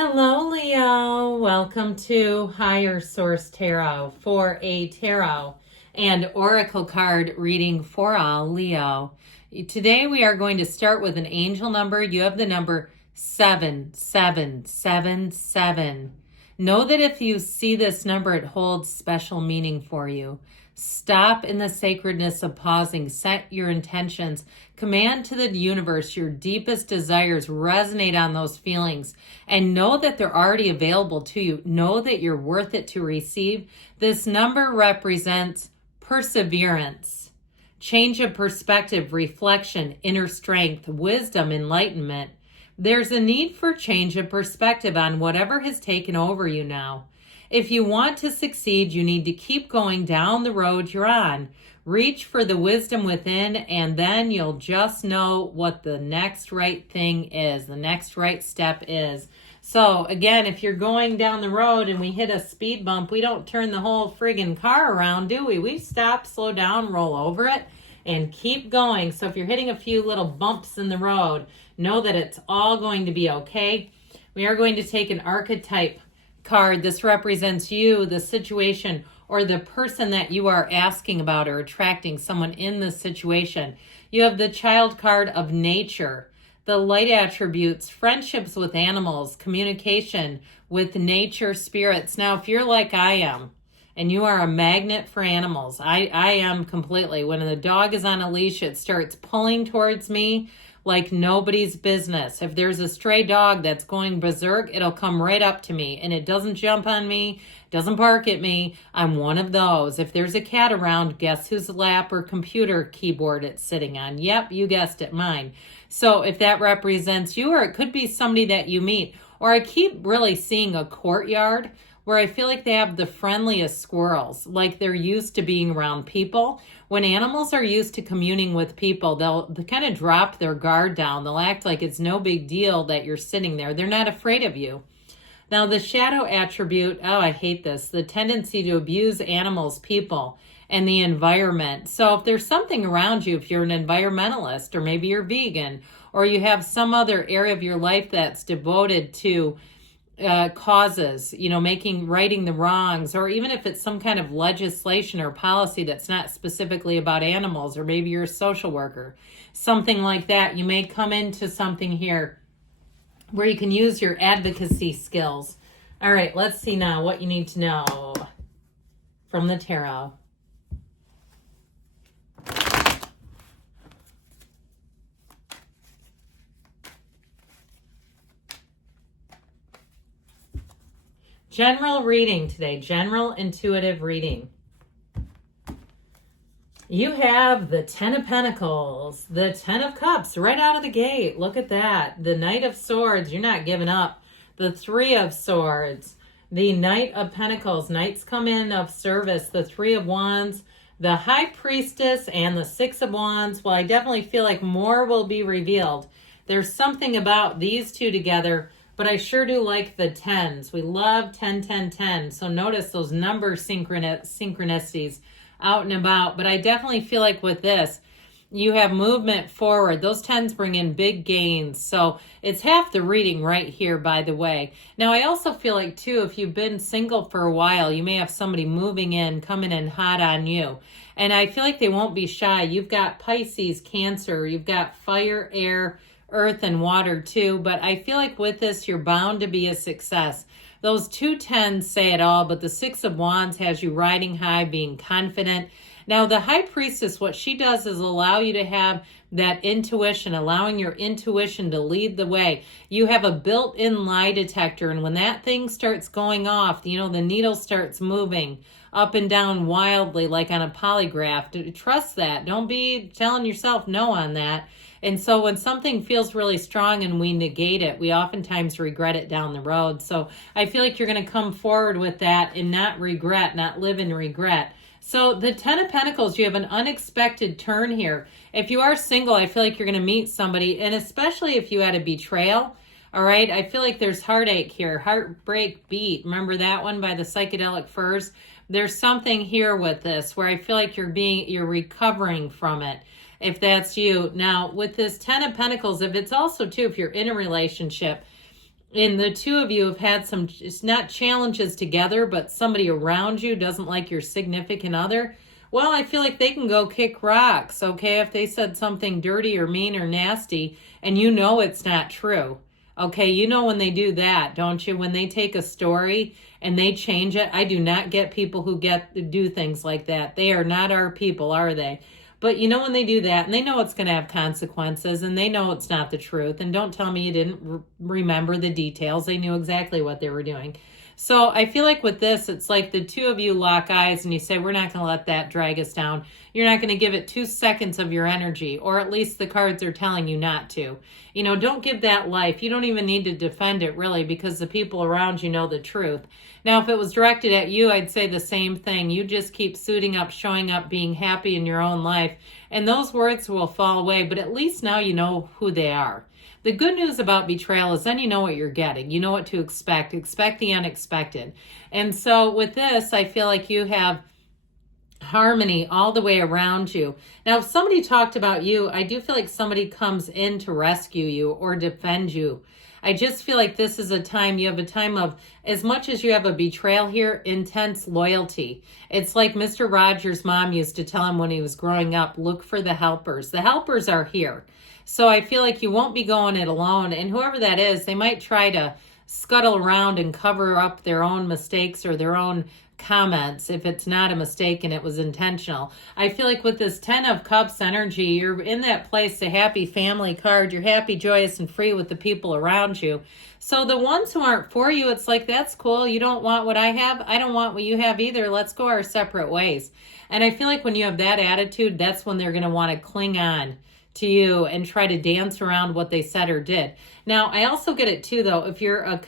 Hello, Leo. Welcome to Higher Source Tarot for a tarot and oracle card reading for all Leo. Today we are going to start with an angel number. You have the number 7777. Know that if you see this number, it holds special meaning for you. Stop in the sacredness of pausing. Set your intentions. Command to the universe your deepest desires. Resonate on those feelings and know that they're already available to you. Know that you're worth it to receive. This number represents perseverance, change of perspective, reflection, inner strength, wisdom, enlightenment. There's a need for change of perspective on whatever has taken over you now. If you want to succeed, you need to keep going down the road you're on. Reach for the wisdom within, and then you'll just know what the next right thing is, the next right step is. So again, if you're going down the road and we hit a speed bump, we don't turn the whole friggin' car around, do we? We stop, slow down, roll over it, and keep going. So if you're hitting a few little bumps in the road, know that it's all going to be okay. We are going to take an archetype card. This represents you, the situation, or the person that you are asking about or attracting, someone in this situation. You have the child card of nature, the light attributes, friendships with animals, communication with nature spirits. Now, if you're like I am, and you are a magnet for animals, I am completely. When the dog is on a leash, it starts pulling towards me like nobody's business. If there's a stray dog that's going berserk, it'll come right up to me, and it doesn't jump on me, doesn't bark at me. I'm one of those. If there's a cat around, guess whose lap or computer keyboard it's sitting on? Yep, you guessed it, mine. So if that represents you, or it could be somebody that you meet, or I keep really seeing a courtyard where I feel like they have the friendliest squirrels, like they're used to being around people. When animals are used to communing with people, they'll kind of drop their guard down. They'll act like it's no big deal that you're sitting there. They're not afraid of you. Now, the shadow attribute, oh, I hate this, the tendency to abuse animals, people, and the environment. So if there's something around you, if you're an environmentalist, or maybe you're vegan, or you have some other area of your life that's devoted to causes, righting the wrongs, or even if it's some kind of legislation or policy that's not specifically about animals, or maybe you're a social worker, something like that, you may come into something here where you can use your advocacy skills. All right, let's see now what you need to know from the tarot. General reading today, general intuitive reading. You have the 10 of Pentacles, the 10 of Cups right out of the gate. Look at that. The Knight of Swords, you're not giving up. The 3 of Swords, the Knight of Pentacles, Knights come in of service, the 3 of Wands, the High Priestess, and the 6 of Wands. Well, I definitely feel like more will be revealed. There's something about these two together, but I sure do like the 10s. We love 10, 10, 10. So notice those number synchronicities out and about. But I definitely feel like with this, you have movement forward. Those 10s bring in big gains. So it's half the reading right here, by the way. Now, I also feel like, too, if you've been single for a while, you may have somebody moving in, coming in hot on you. And I feel like they won't be shy. You've got Pisces, Cancer. You've got fire, air, earth, and water too, but I feel like with this, you're bound to be a success. Those 2 10s say it all, but the 6 of Wands has you riding high, being confident. Now, the High Priestess, what she does is allow you to have that intuition, allowing your intuition to lead the way. You have a built-in lie detector, and when that thing starts going off, the needle starts moving up and down wildly like on a polygraph. Trust that. Don't be telling yourself no on that. And so when something feels really strong and we negate it, we oftentimes regret it down the road. So I feel like you're going to come forward with that and not regret, not live in regret. So the 10 of Pentacles, you have an unexpected turn here. If you are single, I feel like you're going to meet somebody, and especially if you had a betrayal, all right? I feel like there's heartache here, heartbreak beat. Remember that one by the Psychedelic Furs? There's something here with this where I feel like you're recovering from it, if that's you. Now, with this 10 of Pentacles, if it's also, too, if you're in a relationship, and the two of you have had some, it's not challenges together, but somebody around you doesn't like your significant other, well, I feel like they can go kick rocks, okay, if they said something dirty or mean or nasty and you know it's not true. Okay, you know when they do that, don't you? When they take a story and they change it. I do not get people who do things like that. They are not our people, are they? But you know when they do that and they know it's going to have consequences and they know it's not the truth. And don't tell me you didn't remember the details. They knew exactly what they were doing. So I feel like with this, it's like the two of you lock eyes and you say, we're not going to let that drag us down. You're not going to give it 2 seconds of your energy, or at least the cards are telling you not to. You know, don't give that life. You don't even need to defend it really, because the people around you know the truth. Now, if it was directed at you, I'd say the same thing. You just keep suiting up, showing up, being happy in your own life, and those words will fall away, but at least now you know who they are. The good news about betrayal is then you know what you're getting. You know what to expect. Expect the unexpected. And so with this, I feel like you have harmony all the way around you. Now, if somebody talked about you, I do feel like somebody comes in to rescue you or defend you. I just feel like this is a time, you have a time of, as much as you have a betrayal here, intense loyalty. It's like Mr. Rogers' mom used to tell him when he was growing up, look for the helpers. The helpers are here. So I feel like you won't be going it alone. And whoever that is, they might try to scuttle around and cover up their own mistakes or their own comments if it's not a mistake and it was intentional. I feel like with this 10 of Cups energy, you're in that place, the happy family card. You're happy, joyous, and free with the people around you. So the ones who aren't for you, it's like, that's cool. You don't want what I have. I don't want what you have either. Let's go our separate ways. And I feel like when you have that attitude, that's when they're going to want to cling on to you and try to dance around what they said or did. Now, I also get it too, though, if you're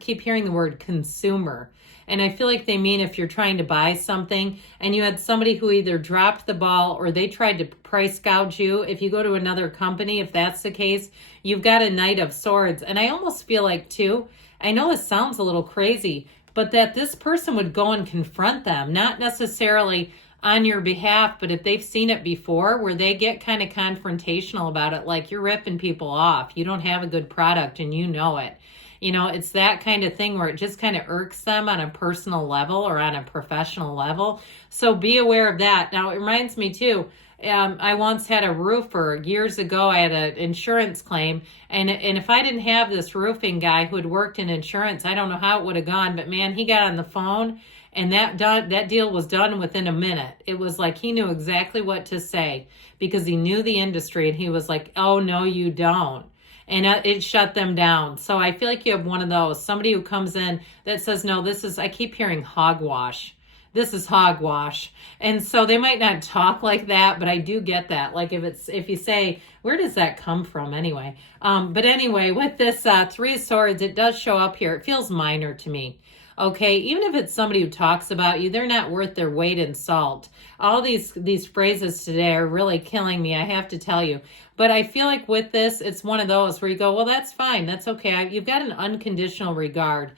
keep hearing the word consumer. And I feel like they mean if you're trying to buy something and you had somebody who either dropped the ball or they tried to price gouge you. If you go to another company, if that's the case, you've got a Knight of Swords. And I almost feel like too, I know this sounds a little crazy, but that this person would go and confront them, not necessarily on your behalf, but if they've seen it before where they get kind of confrontational about it, like you're ripping people off, you don't have a good product and you know it. You know, it's that kind of thing where it just kind of irks them on a personal level or on a professional level. So be aware of that. Now, it reminds me too, I once had a roofer years ago. I had an insurance claim, and if I didn't have this roofing guy who had worked in insurance, I don't know how it would have gone, but man, he got on the phone and that deal was done within a minute. It was like he knew exactly what to say because he knew the industry, and he was like, oh, no, you don't. And it shut them down. So I feel like you have one of those, somebody who comes in that says, no, I keep hearing hogwash. This is hogwash. And so they might not talk like that, but I do get that. Like if you say, where does that come from anyway? But anyway, with this 3 of Swords, it does show up here. It feels minor to me. Okay, even if it's somebody who talks about you, they're not worth their weight in salt. All these phrases today are really killing me, I have to tell you. But I feel like with this, it's one of those where you go, well, that's fine. That's okay. You've got an unconditional regard.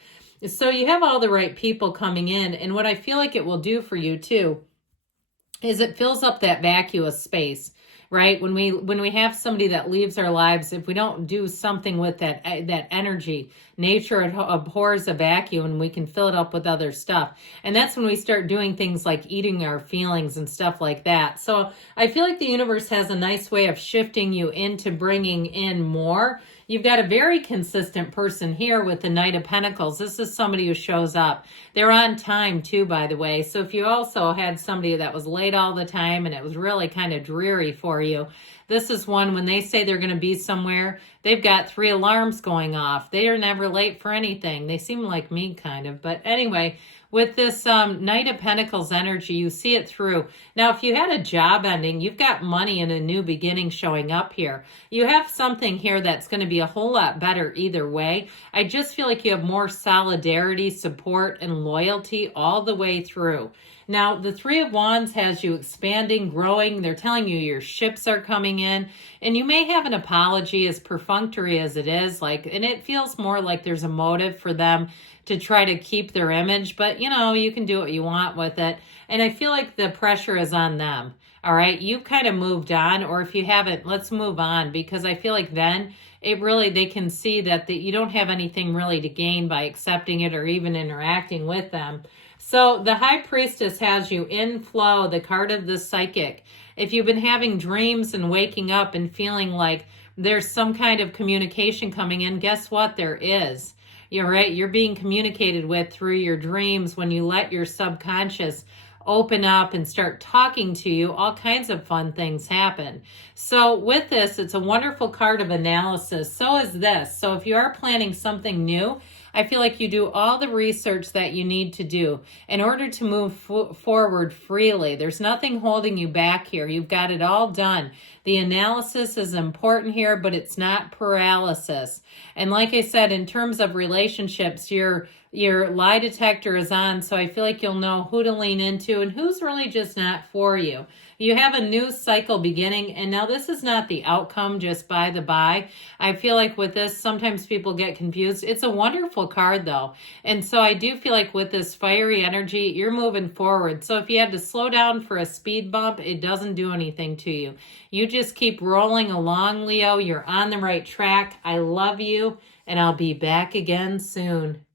So you have all the right people coming in. And what I feel like it will do for you too is it fills up that vacuous space. Right? When we have somebody that leaves our lives, if we don't do something with that energy, nature abhors a vacuum, and we can fill it up with other stuff. And that's when we start doing things like eating our feelings and stuff like that. So I feel like the universe has a nice way of shifting you into bringing in more. You've got a very consistent person here with the Knight of Pentacles. This is somebody who shows up. They're on time too, by the way. So if you also had somebody that was late all the time and it was really kind of dreary for you, this is one when they say they're going to be somewhere, they've got 3 alarms going off. They are never late for anything. They seem like me kind of. But anyway, with this Knight of Pentacles energy, you see it through. Now, if you had a job ending, you've got money and a new beginning showing up here. You have something here that's going to be a whole lot better either way. I just feel like you have more solidarity, support, and loyalty all the way through. Now, the 3 of Wands has you expanding, growing. They're telling you your ships are coming in. And you may have an apology, as perfunctory as it is, and it feels more like there's a motive for them to try to keep their image. But, you can do what you want with it. And I feel like the pressure is on them. All right, you've kind of moved on. Or if you haven't, let's move on. Because I feel like then it really, they can see that you don't have anything really to gain by accepting it or even interacting with them. So the High Priestess has you in flow, the card of the psychic. If you've been having dreams and waking up and feeling like there's some kind of communication coming in, guess what? There is. You're right. You're being communicated with through your dreams when you let your subconscious open up and start talking to you. All kinds of fun things happen. So with this, it's a wonderful card of analysis. So is this. So if you are planning something new, I feel like you do all the research that you need to do in order to move forward freely. There's nothing holding you back here. You've got it all done. The analysis is important here, but it's not paralysis. And like I said, in terms of relationships, your lie detector is on, so I feel like you'll know who to lean into and who's really just not for you. You have a new cycle beginning, and now this is not the outcome just by the by. I feel like with this, sometimes people get confused. It's a wonderful card, though. And so I do feel like with this fiery energy, you're moving forward. So if you had to slow down for a speed bump, it doesn't do anything to you. You just keep rolling along, Leo. You're on the right track. I love you, and I'll be back again soon.